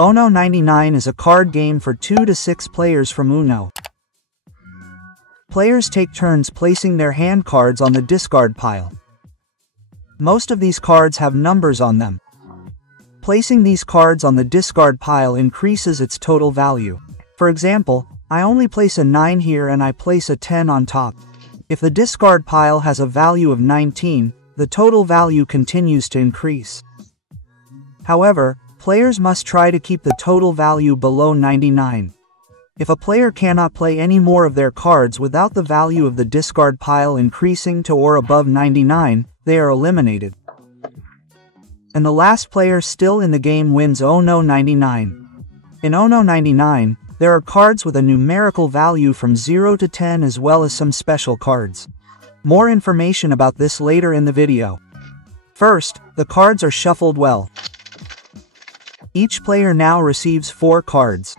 ONO 99 is a card game for 2 to 6 players from UNO. Players take turns placing their hand cards on the discard pile. Most of these cards have numbers on them. Placing these cards on the discard pile increases its total value. For example, I only place a 9 here and I place a 10 on top. If the discard pile has a value of 19, the total value continues to increase. However, players must try to keep the total value below 99. If a player cannot play any more of their cards without the value of the discard pile increasing to or above 99, they are eliminated. And the last player still in the game wins ONO 99. In ONO 99, there are cards with a numerical value from 0 to 10 as well as some special cards. More information about this later in the video. First, the cards are shuffled well. Each player now receives 4 cards.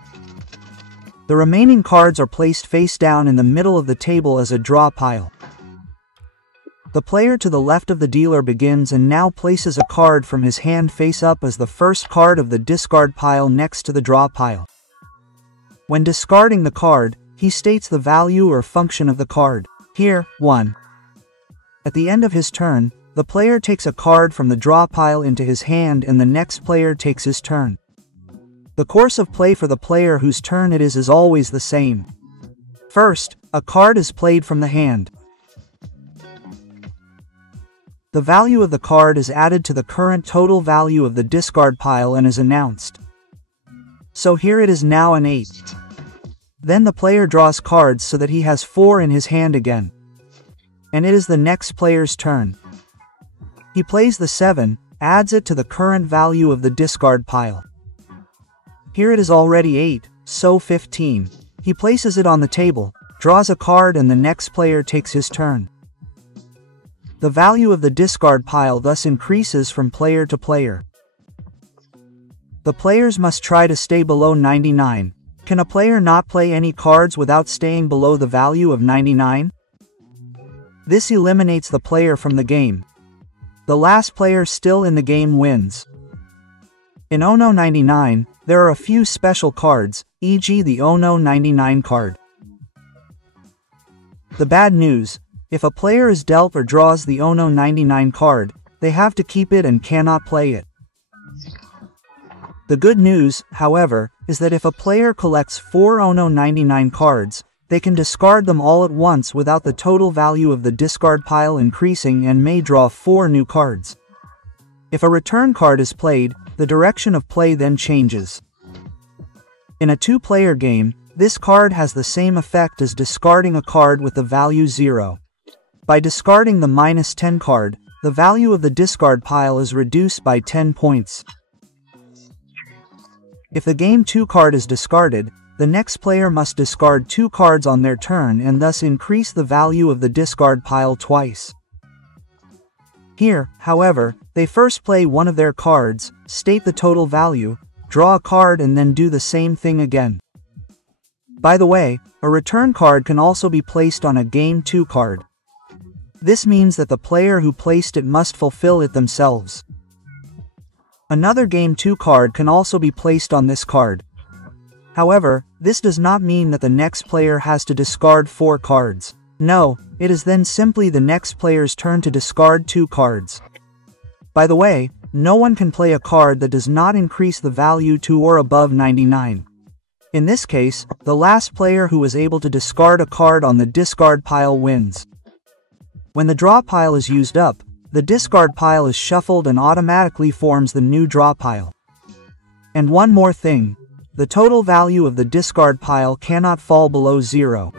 The remaining cards are placed face down in the middle of the table as a draw pile. The player to the left of the dealer begins and now places a card from his hand face up as the first card of the discard pile next to the draw pile. When discarding the card, he states the value or function of the card. Here, 1. At the end of his turn, the player takes a card from the draw pile into his hand and the next player takes his turn. The course of play for the player whose turn it is always the same. First, a card is played from the hand. The value of the card is added to the current total value of the discard pile and is announced. So here it is now an 8. Then the player draws cards so that he has 4 in his hand again. And it is the next player's turn. He plays the 7, adds it to the current value of the discard pile. Here it is already 8, so 15. He places it on the table, draws a card and the next player takes his turn. The value of the discard pile thus increases from player to player. The players must try to stay below 99. Can a player not play any cards without staying below the value of 99? This eliminates the player from the game. The last player still in the game wins. In ONO 99, there are a few special cards, e.g. the ONO 99 card. The bad news: if a player is dealt or draws the ONO 99 card, they have to keep it and cannot play it. The good news, however, is that if a player collects 4 ONO 99 cards, they can discard them all at once without the total value of the discard pile increasing and may draw 4 new cards. If a return card is played, the direction of play then changes. In a 2-player game, this card has the same effect as discarding a card with the value 0. By discarding the -10 card, the value of the discard pile is reduced by 10 points. If the game 2 card is discarded, the next player must discard 2 cards on their turn and thus increase the value of the discard pile twice. Here, however, they first play one of their cards, state the total value, draw a card and then do the same thing again. By the way, a return card can also be placed on a Game 2 card. This means that the player who placed it must fulfill it themselves. Another Game 2 card can also be placed on this card. However, this does not mean that the next player has to discard 4 cards. No, it is then simply the next player's turn to discard 2 cards. By the way, no one can play a card that does not increase the value to or above 99. In this case, the last player who is able to discard a card on the discard pile wins. When the draw pile is used up, the discard pile is shuffled and automatically forms the new draw pile. And one more thing, the total value of the discard pile cannot fall below 0.